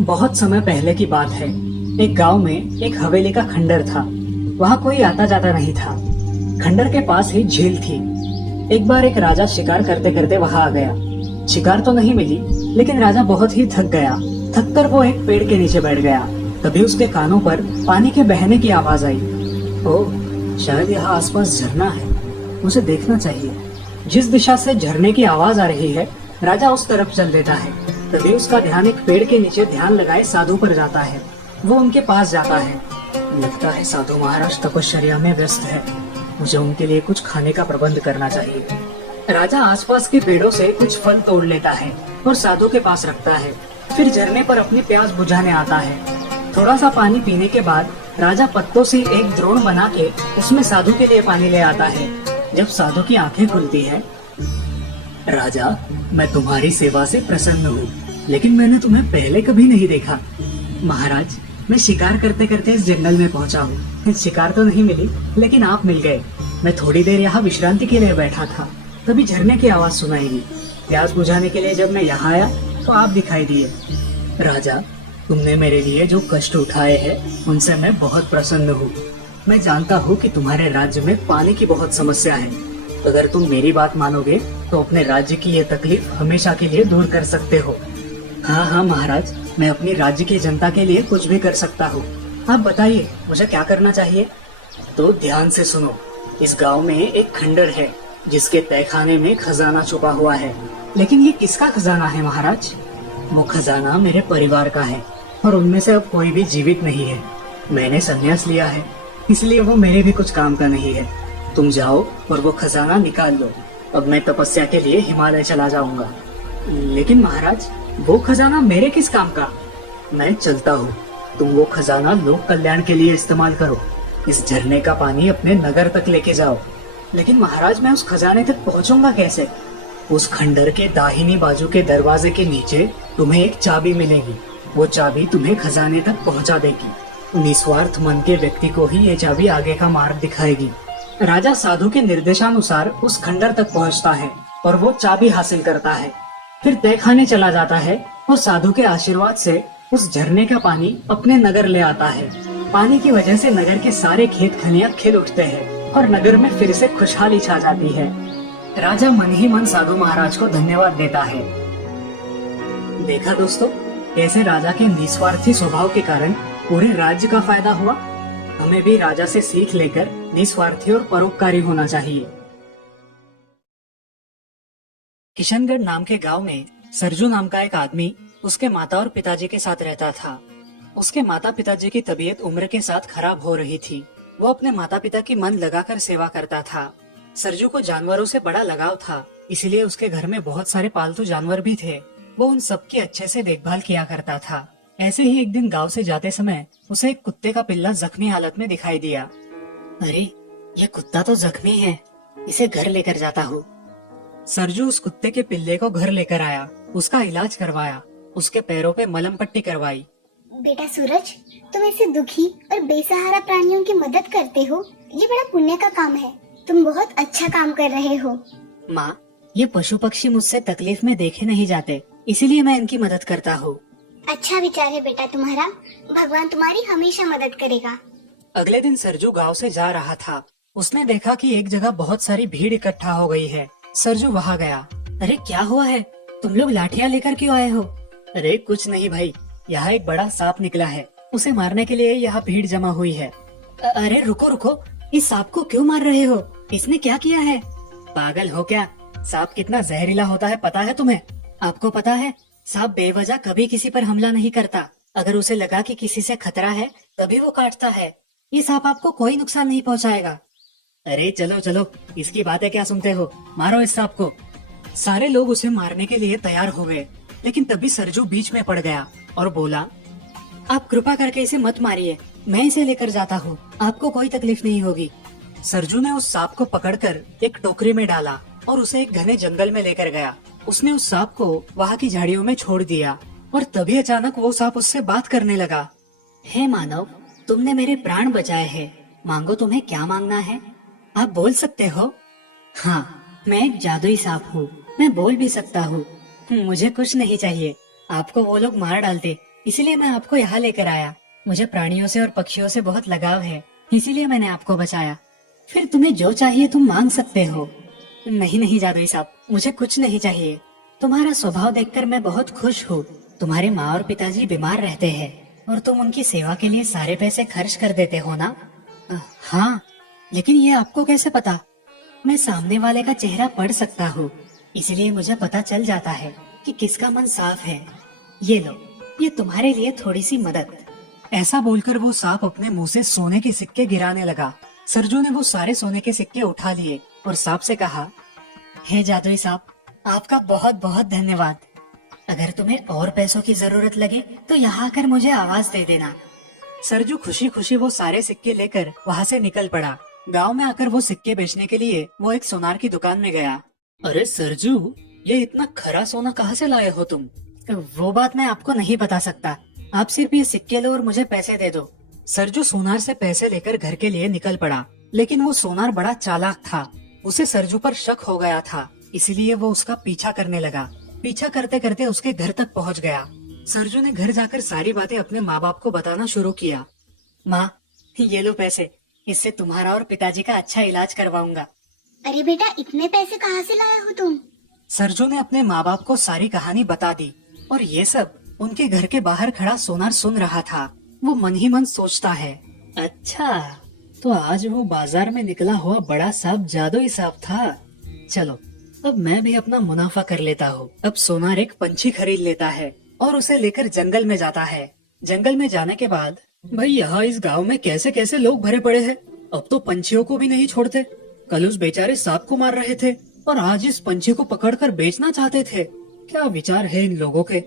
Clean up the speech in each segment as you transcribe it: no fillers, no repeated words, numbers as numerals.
बहुत समय पहले की बात है। एक गांव में एक हवेली का खंडर था। वहां कोई आता जाता नहीं था। खंडर के पास ही झील थी। एक बार एक राजा शिकार करते करते वहां आ गया। शिकार तो नहीं मिली, लेकिन राजा बहुत ही थक गया। थक कर वो एक पेड़ के नीचे बैठ गया। तभी उसके कानों पर पानी के बहने की आवाज आई। ओह, शायद यहाँ आसपास झरना है। मुझे देखना चाहिए। जिस दिशा से झरने की आवाज आ रही है, राजा उस तरफ चल देता है। तभी उसका ध्यान एक पेड़ के नीचे ध्यान लगाए साधु पर जाता है। वो उनके पास जाता है। लगता है साधु महाराज तपश्चर्या में व्यस्त है। मुझे उनके लिए कुछ खाने का प्रबंध करना चाहिए। राजा आसपास के पेड़ों से कुछ फल तोड़ लेता है और साधु के पास रखता है। फिर झरने पर अपनी प्यास बुझाने आता है। थोड़ा सा पानी पीने के बाद राजा पत्तों से एक द्रोण बना के उसमें साधु के लिए पानी ले आता है। जब साधु की आंखें खुलती है, राजा, मैं तुम्हारी सेवा से प्रसन्न हूँ, लेकिन मैंने तुम्हें पहले कभी नहीं देखा। महाराज, मैं शिकार करते करते इस जंगल में पहुँचा हूँ। शिकार तो नहीं मिली, लेकिन आप मिल गए। मैं थोड़ी देर यहाँ विश्रांति के लिए बैठा था, तभी झरने की आवाज सुनाई दी। प्यास बुझाने के लिए जब मैं यहाँ आया तो आप दिखाई दिए। राजा, तुमने मेरे लिए जो कष्ट उठाए हैं, उनसे मैं बहुत प्रसन्न हूँ। मैं जानता हूँ कि तुम्हारे राज्य में पानी की बहुत समस्या है। अगर तुम मेरी बात मानोगे तो अपने राज्य की ये तकलीफ हमेशा के लिए दूर कर सकते हो। हाँ हाँ महाराज, मैं अपनी राज्य की जनता के लिए कुछ भी कर सकता हूँ। आप बताइए, मुझे क्या करना चाहिए? तो ध्यान से सुनो। इस गांव में एक खंडर है जिसके तहखाने में खजाना छुपा हुआ है। लेकिन ये किसका खजाना है महाराज? वो खजाना मेरे परिवार का है और उनमें से अब कोई भी जीवित नहीं है। मैंने संन्यास लिया है, इसलिए वो मेरे भी कुछ काम का नहीं है। तुम जाओ और वो खजाना निकाल लो। अब मैं तपस्या के लिए हिमालय चला जाऊंगा। लेकिन महाराज, वो खजाना मेरे किस काम का? मैं चलता हूँ, तुम वो खजाना लोक कल्याण के लिए इस्तेमाल करो। इस झरने का पानी अपने नगर तक लेके जाओ। लेकिन महाराज, मैं उस खजाने तक पहुँचूंगा कैसे? उस खंडर के दाहिनी बाजू के दरवाजे के नीचे तुम्हें एक चाबी मिलेगी। वो चाबी तुम्हें खजाने तक पहुँचा देगी। निस्वार्थ मन के व्यक्ति को ही ये चाबी आगे का मार्ग दिखाएगी। राजा साधु के निर्देशानुसार उस खंडर तक पहुंचता है और वो चाबी हासिल करता है। फिर तहखाने चला जाता है और साधु के आशीर्वाद से उस झरने का पानी अपने नगर ले आता है। पानी की वजह से नगर के सारे खेत खलियां खिल उठते हैं और नगर में फिर से खुशहाली छा जाती है। राजा मन ही मन साधु महाराज को धन्यवाद देता है। देखा दोस्तों, कैसे राजा के निस्वार्थी स्वभाव के कारण पूरे राज्य का फायदा हुआ। हमें भी राजा से सीख लेकर निस्वार्थी और परोपकारी होना चाहिए। किशनगढ़ नाम के गांव में सरजू नाम का एक आदमी उसके माता और पिताजी के साथ रहता था। उसके माता पिताजी की तबीयत उम्र के साथ खराब हो रही थी। वो अपने माता पिता की मन लगाकर सेवा करता था। सरजू को जानवरों से बड़ा लगाव था, इसलिए उसके घर में बहुत सारे पालतू जानवर भी थे। वो उन सबकी अच्छे से देखभाल किया करता था। ऐसे ही एक दिन गांव से जाते समय उसे एक कुत्ते का पिल्ला जख्मी हालत में दिखाई दिया। अरे, ये कुत्ता तो जख्मी है, इसे घर लेकर जाता हूँ। सरजू उस कुत्ते के पिल्ले को घर लेकर आया, उसका इलाज करवाया, उसके पैरों पे मलहम पट्टी करवाई। बेटा सूरज, तुम ऐसे दुखी और बेसहारा प्राणियों की मदद करते हो, ये बड़ा पुण्य का काम है। तुम बहुत अच्छा काम कर रहे हो। माँ, ये पशु पक्षी मुझसे तकलीफ में देखे नहीं जाते, इसीलिए मैं इनकी मदद करता हूँ। अच्छा विचार है बेटा तुम्हारा। भगवान तुम्हारी हमेशा मदद करेगा। अगले दिन सरजू गांव से जा रहा था। उसने देखा कि एक जगह बहुत सारी भीड़ इकट्ठा हो गई है। सरजू वहां गया। अरे, क्या हुआ है? तुम लोग लाठियां लेकर क्यों आए हो? अरे कुछ नहीं भाई, यहाँ एक बड़ा सांप निकला है, उसे मारने के लिए यहाँ भीड़ जमा हुई है। अरे रुको रुको, इस सांप को क्यों मार रहे हो? इसने क्या किया है? पागल हो क्या? सांप कितना जहरीला होता है पता है तुम्हें? आपको पता है, सांप बेवजह कभी किसी पर हमला नहीं करता। अगर उसे लगा कि किसी से खतरा है तभी वो काटता है। ये सांप आपको कोई नुकसान नहीं पहुंचाएगा। अरे चलो चलो, इसकी बातें क्या सुनते हो, मारो इस सांप को। सारे लोग उसे मारने के लिए तैयार हो गए, लेकिन तभी सरजू बीच में पड़ गया और बोला, आप कृपा करके इसे मत मारिए, मैं इसे लेकर जाता हूँ, आपको कोई तकलीफ नहीं होगी। सरजू ने उस सांप को पकड़कर एक टोकरी में डाला और उसे एक घने जंगल में लेकर गया। उसने उस सांप को वहाँ की झाड़ियों में छोड़ दिया और तभी अचानक वो सांप उससे बात करने लगा। हे मानव, तुमने मेरे प्राण बचाए हैं, मांगो तुम्हें क्या मांगना है? आप बोल सकते हो? हाँ, मैं एक जादुई सांप हूँ, मैं बोल भी सकता हूँ। मुझे कुछ नहीं चाहिए, आपको वो लोग मार डालते, इसलिए मैं आपको यहाँ लेकर आया। मुझे प्राणियों से और पक्षियों से बहुत लगाव है, इसीलिए मैंने आपको बचाया। फिर तुम्हें जो चाहिए तुम मांग सकते हो। नहीं नहीं जादुई साहब, मुझे कुछ नहीं चाहिए। तुम्हारा स्वभाव देखकर मैं बहुत खुश हूँ। तुम्हारे माँ और पिताजी बीमार रहते हैं और तुम उनकी सेवा के लिए सारे पैसे खर्च कर देते हो ना? हाँ, लेकिन ये आपको कैसे पता? मैं सामने वाले का चेहरा पढ़ सकता हूँ, इसलिए मुझे पता चल जाता है कि किसका मन साफ है। ये लो, ये तुम्हारे लिए थोड़ी सी मदद। ऐसा बोलकर वो सांप अपने मुंह से सोने के सिक्के गिराने लगा। सरजू ने वो सारे सोने के सिक्के उठा लिए और सांप से कहा, हे जादुई सांप, आपका बहुत बहुत धन्यवाद। अगर तुम्हें और पैसों की जरूरत लगे तो यहाँ आकर मुझे आवाज दे देना। सरजू खुशी खुशी वो सारे सिक्के लेकर वहाँ से निकल पड़ा। गांव में आकर वो सिक्के बेचने के लिए वो एक सोनार की दुकान में गया। अरे सरजू, ये इतना खरा सोना कहाँ से लाए हो तुम? वो बात मैं आपको नहीं बता सकता। आप सिर्फ ये सिक्के लो और मुझे पैसे दे दो। सरजू सोनार से पैसे लेकर घर के लिए निकल पड़ा, लेकिन वो सोनार बड़ा चालाक था। उसे सरजू पर शक हो गया था, इसलिए वो उसका पीछा करने लगा। पीछा करते करते उसके घर तक पहुंच गया। सरजू ने घर जाकर सारी बातें अपने माँ बाप को बताना शुरू किया। माँ, ये लो पैसे, इससे तुम्हारा और पिताजी का अच्छा इलाज करवाऊंगा। अरे बेटा, इतने पैसे कहाँ से लाए हो तुम? सरजू ने अपने माँ बाप को सारी कहानी बता दी और ये सब उनके घर के बाहर खड़ा सोनार सुन रहा था। वो मन ही मन सोचता है, अच्छा तो आज वो बाजार में निकला हुआ बड़ा सांप जादुई सांप था। चलो अब मैं भी अपना मुनाफा कर लेता हूँ। अब सोनार एक पंछी खरीद लेता है और उसे लेकर जंगल में जाता है। जंगल में जाने के बाद, भाई यहाँ इस गांव में कैसे कैसे लोग भरे पड़े हैं। अब तो पंछियों को भी नहीं छोड़ते। कल उस बेचारे सांप को मार रहे थे और आज इस पंछी को पकड़कर बेचना चाहते थे। क्या विचार है इन लोगों के।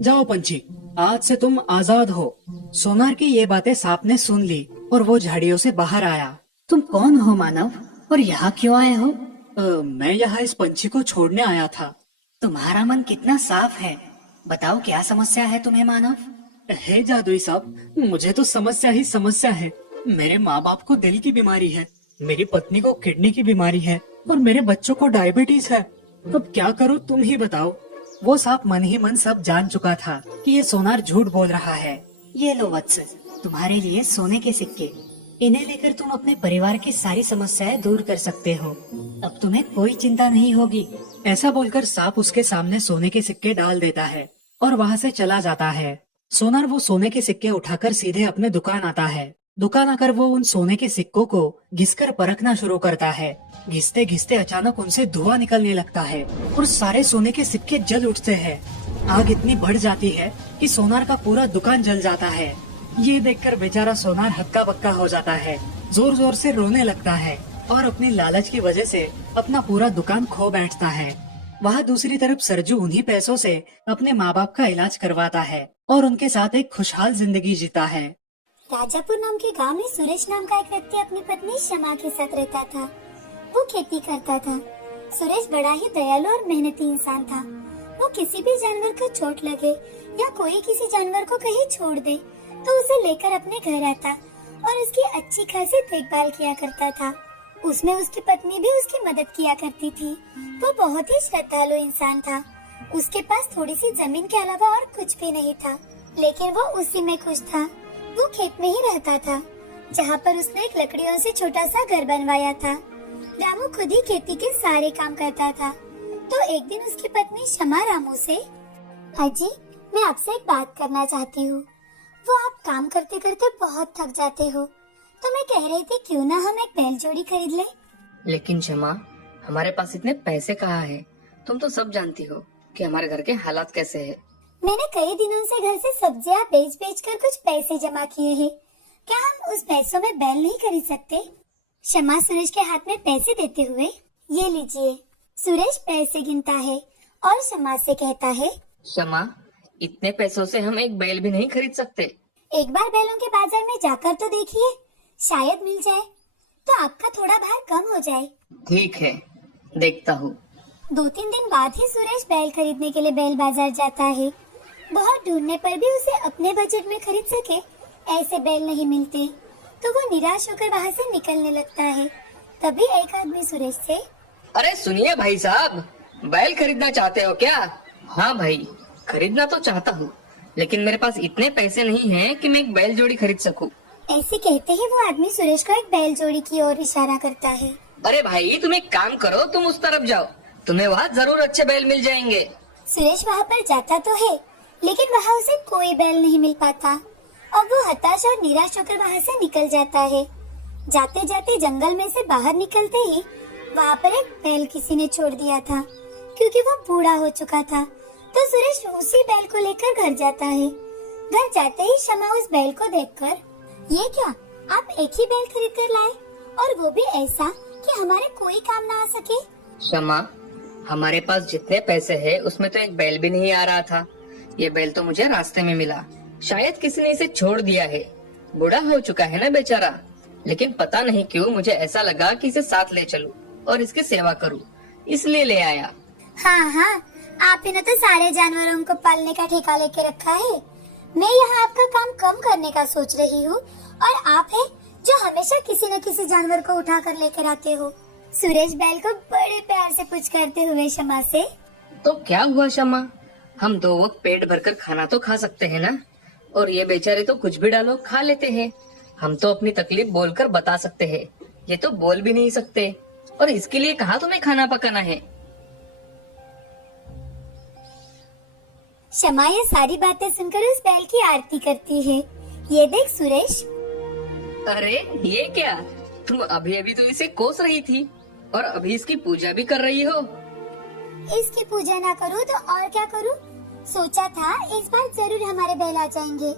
जाओ पंछी, आज से तुम आजाद हो। सोनार की ये बातें सांप ने सुन ली और वो झाड़ियों से बाहर आया। तुम कौन हो मानव, और यहाँ क्यों आए हो? मैं यहाँ इस पंछी को छोड़ने आया था। तुम्हारा मन कितना साफ है। बताओ क्या समस्या है तुम्हें मानव? हे जादुई साहब, मुझे तो समस्या ही समस्या है। मेरे माँ बाप को दिल की बीमारी है, मेरी पत्नी को किडनी की बीमारी है और मेरे बच्चों को डायबिटीज है। अब क्या करूँ तुम ही बताओ। वो सांप मन ही मन सब जान चुका था कि ये सोनार झूठ बोल रहा है। ये लो वत्स, तुम्हारे लिए सोने के सिक्के। इन्हें लेकर तुम अपने परिवार की सारी समस्याएं दूर कर सकते हो। अब तुम्हें कोई चिंता नहीं होगी। ऐसा बोलकर सांप उसके सामने सोने के सिक्के डाल देता है और वहाँ से चला जाता है। सोनार वो सोने के सिक्के उठाकर सीधे अपने दुकान आता है। दुकान आकर वो उन सोने के सिक्कों को घिसकर परखना शुरू करता है। घिसते घिसते अचानक उनसे धुआं निकलने लगता है और सारे सोने के सिक्के जल उठते हैं। आग इतनी बढ़ जाती है कि सोनार का पूरा दुकान जल जाता है। ये देखकर बेचारा सोनार हक्का बक्का हो जाता है, जोर जोर से रोने लगता है और अपनी लालच की वजह से अपना पूरा दुकान खो बैठता है। वहाँ दूसरी तरफ सरजू उन्हीं पैसों से अपने माँ बाप का इलाज करवाता है और उनके साथ एक खुशहाल जिंदगी जीता है। राजापुर नाम के गांव में सुरेश नाम का एक व्यक्ति अपनी पत्नी शमा के साथ रहता था। वो खेती करता था। सुरेश बड़ा ही दयालु और मेहनती इंसान था। वो किसी भी जानवर को चोट लगे या कोई किसी जानवर को कहीं छोड़ दे तो उसे लेकर अपने घर आता और उसकी अच्छी खासी देखभाल किया करता था। उसमें उसकी पत्नी भी उसकी मदद किया करती थी। वो बहुत ही श्रद्धालु इंसान था। उसके पास थोड़ी सी जमीन के अलावा और कुछ भी नहीं था, लेकिन वो उसी में खुश था। वो खेत में ही रहता था, जहाँ पर उसने एक लकड़ियों से छोटा सा घर बनवाया था। रामू खुद ही खेती के सारे काम करता था। तो एक दिन उसकी पत्नी शमा रामू से, अजी मैं आपसे एक बात करना चाहती हूँ। वो आप काम करते करते बहुत थक जाते हो, तो मैं कह रही थी क्यों ना हम एक बैल जोड़ी खरीद ले। लेकिन शमा, हमारे पास इतने पैसे कहाँ हैं? तुम तो सब जानती हो कि हमारे घर के हालात कैसे हैं। मैंने कई दिनों से घर से सब्जियां बेच बेच कर कुछ पैसे जमा किए हैं। क्या हम उस पैसों में बैल नहीं खरीद सकते? शमा सुरेश के हाथ में पैसे देते हुए, ये लीजिए। सुरेश पैसे गिनता है और शमा से कहता है, शमा, इतने पैसों से हम एक बैल भी नहीं खरीद सकते। एक बार बैलों के बाजार में जाकर तो देखिए, शायद मिल जाए तो आपका थोड़ा भार कम हो जाए। ठीक है, देखता हूँ। 2-3 दिन बाद ही सुरेश बैल खरीदने के लिए बैल बाजार जाता है। बहुत ढूंढने पर भी उसे अपने बजट में खरीद सके ऐसे बैल नहीं मिलते, तो वो निराश होकर वहाँ से निकलने लगता है। तभी एक आदमी सुरेश से, अरे सुनिए भाई साहब, बैल खरीदना चाहते हो क्या? हाँ भाई, खरीदना तो चाहता हूँ, लेकिन मेरे पास इतने पैसे नहीं हैं कि मैं एक बैल जोड़ी खरीद सकूं। ऐसे कहते ही वो आदमी सुरेश को एक बैल जोड़ी की ओर इशारा करता है। अरे भाई, तुम एक काम करो, तुम उस तरफ जाओ, तुम्हें वहाँ जरूर अच्छे बैल मिल जाएंगे। सुरेश वहाँ पर जाता तो है, लेकिन वहाँ उसे कोई बैल नहीं मिल पाता और वो हताश और निराश होकर वहाँ से निकल जाता है। जाते जाते जंगल में से बाहर निकलते ही वहाँ पर एक बैल किसी ने छोड़ दिया था, क्योंकि वो बूढ़ा हो चुका था। तो सुरेश उसी बैल को लेकर घर जाता है। घर जाते ही शमा उस बैल को देखकर, ये क्या, आप एक ही बैल खरीद कर लाए, और वो भी ऐसा कि हमारे कोई काम ना आ सके। शमा, हमारे पास जितने पैसे हैं उसमें तो एक बैल भी नहीं आ रहा था। ये बैल तो मुझे रास्ते में मिला, शायद किसी ने इसे छोड़ दिया है। बूढ़ा हो चुका है ना बेचारा, लेकिन पता नहीं क्यों मुझे ऐसा लगा कि इसे साथ ले चलूं और इसकी सेवा करूं, इसलिए ले आया। हाँ हाँ, आपने तो सारे जानवरों को पालने का ठेका लेके रखा है। मैं यहाँ आपका काम कम करने का सोच रही हूँ, और आप है जो हमेशा किसी न किसी जानवर को उठा कर लेकर आते हो। सुरेश बैल को बड़े प्यार से पूछ करते हुए शमा से, तो क्या हुआ शमा, हम 2 वक्त पेट भरकर खाना तो खा सकते हैं ना, और ये बेचारे तो कुछ भी डालो खा लेते हैं। हम तो अपनी तकलीफ बोलकर बता सकते हैं, ये तो बोल भी नहीं सकते, और इसके लिए कहाँ तुम्हें खाना पकाना है। शमा ये सारी बातें सुनकर उस बैल की आरती करती है। ये देख सुरेश, अरे ये क्या, तुम अभी अभी तो इसे कोस रही थी और अभी इसकी पूजा भी कर रही हो। इसकी पूजा ना करूँ तो और क्या करूँ? सोचा था इस बार जरूर हमारे बैल आ जाएंगे,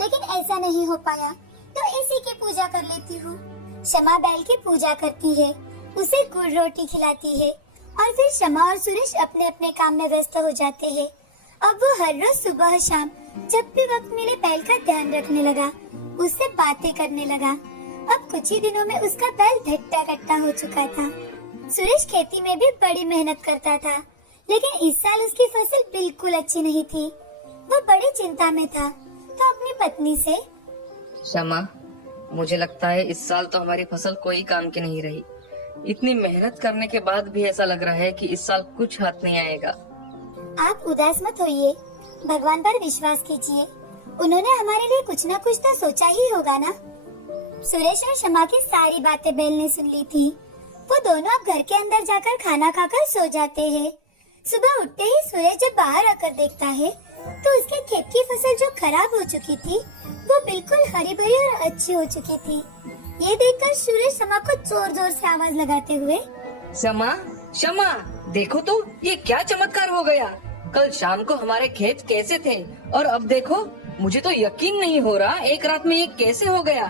लेकिन ऐसा नहीं हो पाया, तो इसी की पूजा कर लेती हूँ। शमा बैल की पूजा करती है, उसे गुड़ रोटी खिलाती है, और फिर शमा और सुरेश अपने अपने काम में व्यस्त हो जाते हैं। अब वो हर रोज सुबह शाम जब भी वक्त मिले बैल का ध्यान रखने लगा, उससे बातें करने लगा। अब कुछ ही दिनों में उसका बैल धट्टा कट्टा हो चुका था। सुरेश खेती में भी बड़ी मेहनत करता था, लेकिन इस साल उसकी फसल बिल्कुल अच्छी नहीं थी। वो बड़ी चिंता में था, तो अपनी पत्नी से, शमा, मुझे लगता है इस साल तो हमारी फसल कोई काम की नहीं रही। इतनी मेहनत करने के बाद भी ऐसा लग रहा है कि इस साल कुछ हाथ नहीं आएगा। आप उदास मत होइए, भगवान पर विश्वास कीजिए, उन्होंने हमारे लिए कुछ न कुछ तो सोचा ही होगा ना। सुरेश और शमा की सारी बातें बैल ने सुन ली थी। वो दोनों अब घर के अंदर जाकर खाना खाकर सो जाते हैं। सुबह उठते ही सुरेश जब बाहर आकर देखता है, तो उसके खेत की फसल जो खराब हो चुकी थी, वो बिल्कुल हरी भरी और अच्छी हो चुकी थी। ये देखकर सुरेश शमा को जोर जोर से आवाज लगाते हुए, शमा, शमा, देखो तो ये क्या चमत्कार हो गया। कल शाम को हमारे खेत कैसे थे, और अब देखो, मुझे तो यकीन नहीं हो रहा एक रात में ये कैसे हो गया।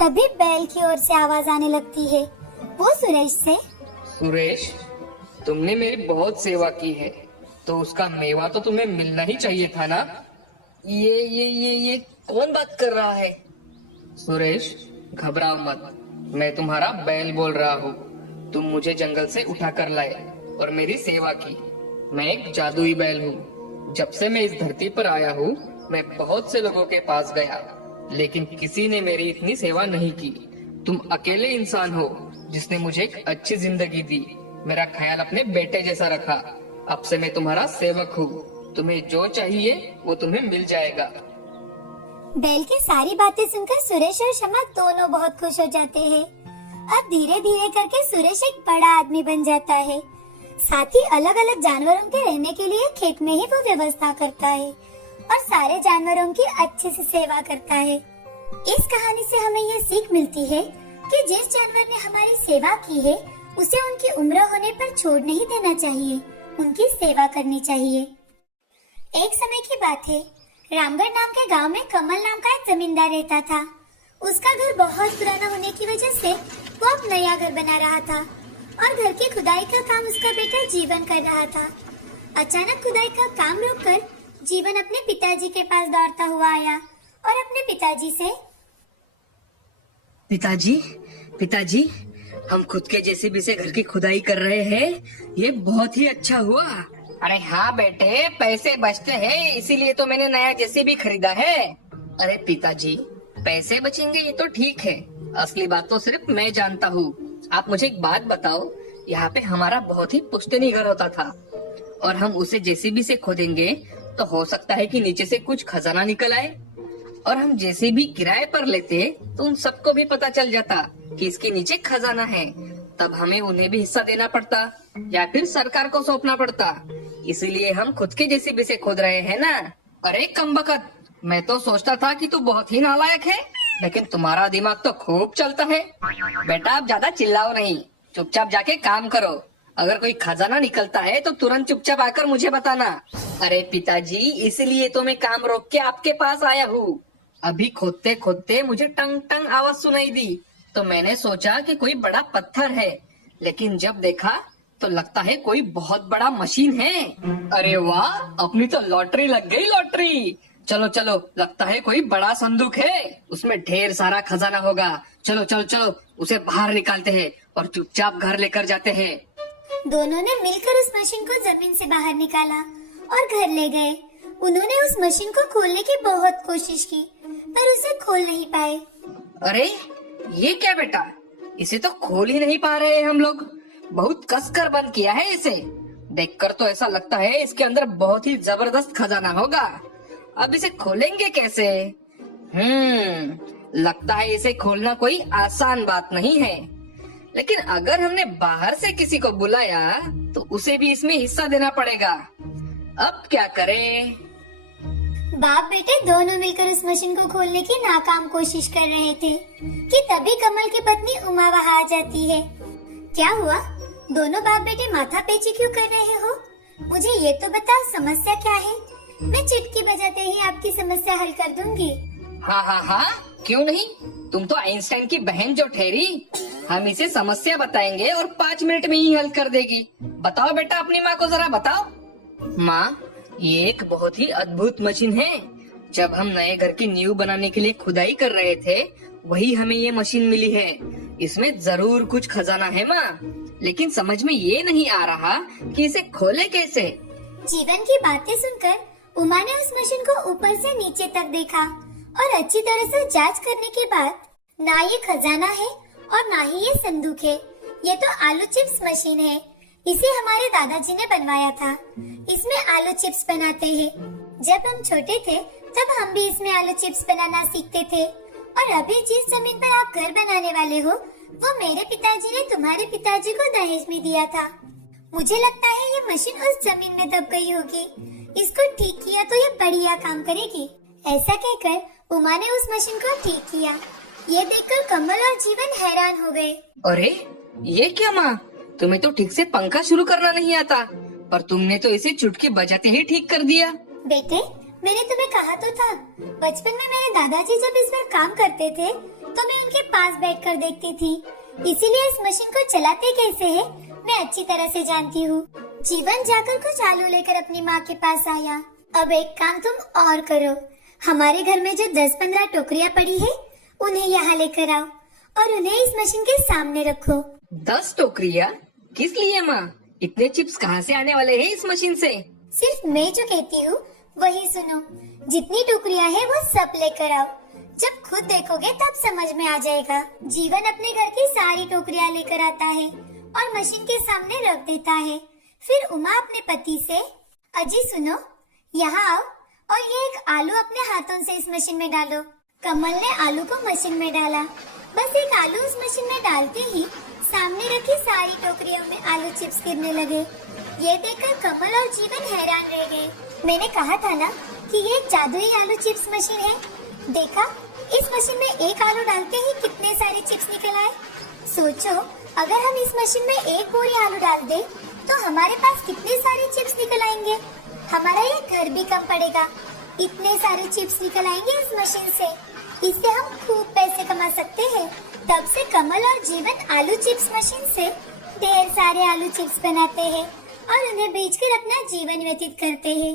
तभी बैल की ओर से आवाज आने लगती है। वो सुरेश से, सुरेश, तुमने मेरी बहुत सेवा की है, तो उसका मेवा तो तुम्हें मिलना ही चाहिए था ना। ये कौन बात कर रहा है? सुरेश, घबराओ मत, मैं तुम्हारा बैल बोल रहा हूँ। तुम मुझे जंगल से उठा कर लाए और मेरी सेवा की। मैं एक जादुई बैल हूँ। जब से मैं इस धरती पर आया हूँ, मैं बहुत से लोगों के पास गया, लेकिन किसी ने मेरी इतनी सेवा नहीं की। तुम अकेले इंसान हो जिसने मुझे एक अच्छी जिंदगी दी, मेरा ख्याल अपने बेटे जैसा रखा। अब से मैं तुम्हारा सेवक हूँ, तुम्हें जो चाहिए वो तुम्हें मिल जाएगा। बैल की सारी बातें सुनकर सुरेश और शमा दोनों बहुत खुश हो जाते हैं। अब धीरे धीरे करके सुरेश एक बड़ा आदमी बन जाता है। साथ ही अलग अलग जानवरों के रहने के लिए खेत में ही वो व्यवस्था करता है और सारे जानवरों की अच्छे से सेवा करता है। इस कहानी से हमें ये सीख मिलती है कि जिस जानवर ने हमारी सेवा की है, उसे उनकी उम्र होने पर छोड़ नहीं देना चाहिए, उनकी सेवा करनी चाहिए। एक समय की बात है, रामगढ़ नाम के गांव में कमल नाम का एक जमींदार रहता था। उसका घर बहुत पुराना होने की वजह से वो अब नया घर बना रहा था और घर की खुदाई का काम उसका बेटा जीवन कर रहा था। अचानक खुदाई का काम रोककर जीवन अपने पिताजी के पास दौड़ता हुआ आया और अपने पिताजी से, पिताजी, हम खुद के जेसीबी से घर की खुदाई कर रहे हैं, ये बहुत ही अच्छा हुआ। अरे हाँ बेटे, पैसे बचते हैं, इसीलिए तो मैंने नया जेसीबी खरीदा है। अरे पिताजी, पैसे बचेंगे ये तो ठीक है, असली बात तो सिर्फ मैं जानता हूँ। आप मुझे एक बात बताओ, यहाँ पे हमारा बहुत ही पुश्तैनी घर होता था और हम उसे जेसीबी से खोदेंगे तो हो सकता है कि नीचे से कुछ खजाना निकल आए, और हम जैसे भी किराए पर लेते तो उन सबको भी पता चल जाता कि इसके नीचे खजाना है। तब हमें उन्हें भी हिस्सा देना पड़ता या फिर सरकार को सौंपना पड़ता। इसीलिए हम खुद के जेसीबी से खोद रहे हैं ना। अरे कमबख्त, मैं तो सोचता था कि तू बहुत ही नालायक है, लेकिन तुम्हारा दिमाग तो खूब चलता है। बेटा आप ज्यादा चिल्लाओ नहीं, चुपचाप जाके काम करो। अगर कोई खजाना निकलता है तो तुरंत चुपचाप आकर मुझे बताना। अरे पिताजी, इसलिए तो मैं काम रोक के आपके पास आया हूँ। अभी खोदते खोदते मुझे टंग टंग आवाज सुनाई दी, तो मैंने सोचा कि कोई बड़ा पत्थर है, लेकिन जब देखा तो लगता है कोई बहुत बड़ा मशीन है। अरे वाह, अपनी तो लॉटरी लग गई, लॉटरी। चलो चलो, लगता है कोई बड़ा संदूक है, उसमें ढेर सारा खजाना होगा। चलो चलो चलो, उसे बाहर निकालते हैं और चुपचाप घर लेकर जाते हैं। दोनों ने मिलकर उस मशीन को जमीन से बाहर निकाला और घर ले गए। उन्होंने उस मशीन को खोलने की बहुत कोशिश की, पर उसे खोल नहीं पाए। अरे ये क्या बेटा, इसे तो खोल ही नहीं पा रहे हम लोग। बहुत कसकर बंद किया है इसे। देखकर तो ऐसा लगता है इसके अंदर बहुत ही जबरदस्त खजाना होगा। अब इसे खोलेंगे कैसे? लगता है इसे खोलना कोई आसान बात नहीं है। लेकिन अगर हमने बाहर से किसी को बुलाया तो उसे भी इसमें हिस्सा देना पड़ेगा। अब क्या करें? बाप बेटे दोनों मिलकर उस मशीन को खोलने की नाकाम कोशिश कर रहे थे कि तभी कमल की पत्नी उमा वहाँ आ जाती है। क्या हुआ? दोनों बाप बेटे माथा पेची क्यों कर रहे हो? मुझे ये तो बताओ, समस्या क्या है? मैं चिटकी बजाते ही आपकी समस्या हल कर दूंगी। हाँ हाँ हाँ, क्यों नहीं। तुम तो आइंस्टाइन की बहन जो ठहरी। हम इसे समस्या बताएंगे और 5 मिनट में ही हल कर देगी। बताओ बेटा, अपनी माँ को जरा बताओ। माँ, ये एक बहुत ही अद्भुत मशीन है। जब हम नए घर की नींव बनाने के लिए खुदाई कर रहे थे, वही हमें ये मशीन मिली है। इसमें जरूर कुछ खजाना है माँ, लेकिन समझ में ये नहीं आ रहा कि इसे खोले कैसे। जीवन की बातें सुनकर उमा ने उस मशीन को ऊपर से नीचे तक देखा और अच्छी तरह से जांच करने के बाद ना ये खजाना है और ना ही ये संदूक है। ये तो आलू चिप्स मशीन है। इसे हमारे दादाजी ने बनवाया था। इसमें आलू चिप्स बनाते हैं। जब हम छोटे थे तब हम भी इसमें आलू चिप्स बनाना सीखते थे। और अभी जिस जमीन पर आप घर बनाने वाले हो, वो मेरे पिताजी ने तुम्हारे पिताजी को दहेज में दिया था। मुझे लगता है ये मशीन उस जमीन में दब गई होगी। इसको ठीक किया तो ये बढ़िया काम करेगी। ऐसा कहकर उमा ने उस मशीन को ठीक किया। ये देखकर कमल और जीवन हैरान हो गए। अरे ये क्या माँ, तुम्हें तो ठीक से पंखा शुरू करना नहीं आता, पर तुमने तो इसे चुटकी बजाते ही ठीक कर दिया। बेटे, मैंने तुम्हें कहा तो था, बचपन में मेरे दादाजी जब इस पर काम करते थे तो मैं उनके पास बैठकर देखती थी। इसीलिए इस मशीन को चलाते कैसे है मैं अच्छी तरह से जानती हूँ। जीवन जाकर कुछ आलू लेकर अपनी माँ के पास आया। अब एक काम तुम और करो, हमारे घर में जो 10-15 टोकरियाँ पड़ी है उन्हें यहाँ लेकर आओ और उन्हें इस मशीन के सामने रखो। 10 टोकरियाँ? किस लिए माँ? इतने चिप्स कहाँ से आने वाले हैं इस मशीन से? सिर्फ मैं जो कहती हूँ वही सुनो। जितनी टोकरियाँ हैं वो सब लेकर आओ। जब खुद देखोगे तब समझ में आ जाएगा। जीवन अपने घर की सारी टोकरियाँ लेकर आता है और मशीन के सामने रख देता है। फिर उमा अपने पति से, अजी सुनो, यहाँ आओ और ये एक आलू अपने हाथों से इस मशीन में डालो। कमल ने आलू को मशीन में डाला। बस एक आलू उस मशीन में डालते ही सामने रखी सारी टोकरियों में आलू चिप्स गिरने लगे। ये देखकर कमल और जीवन हैरान रह गए। मैंने कहा था ना कि ये एक जादुई आलू चिप्स मशीन है। देखा, इस मशीन में एक आलू डालते ही कितने सारे चिप्स निकल आए। सोचो, अगर हम इस मशीन में एक बोरी आलू डाल दे तो हमारे पास कितने सारे चिप्स निकल आएंगे। हमारा ये घर भी कम पड़ेगा। इतने सारे चिप्स निकल आएंगे इस मशीन से। इससे हम खूब पैसे कमा सकते हैं। तब से कमल और जीवन आलू चिप्स मशीन से ढेर सारे आलू चिप्स बनाते हैं और उन्हें बेचकर अपना जीवन व्यतीत करते हैं।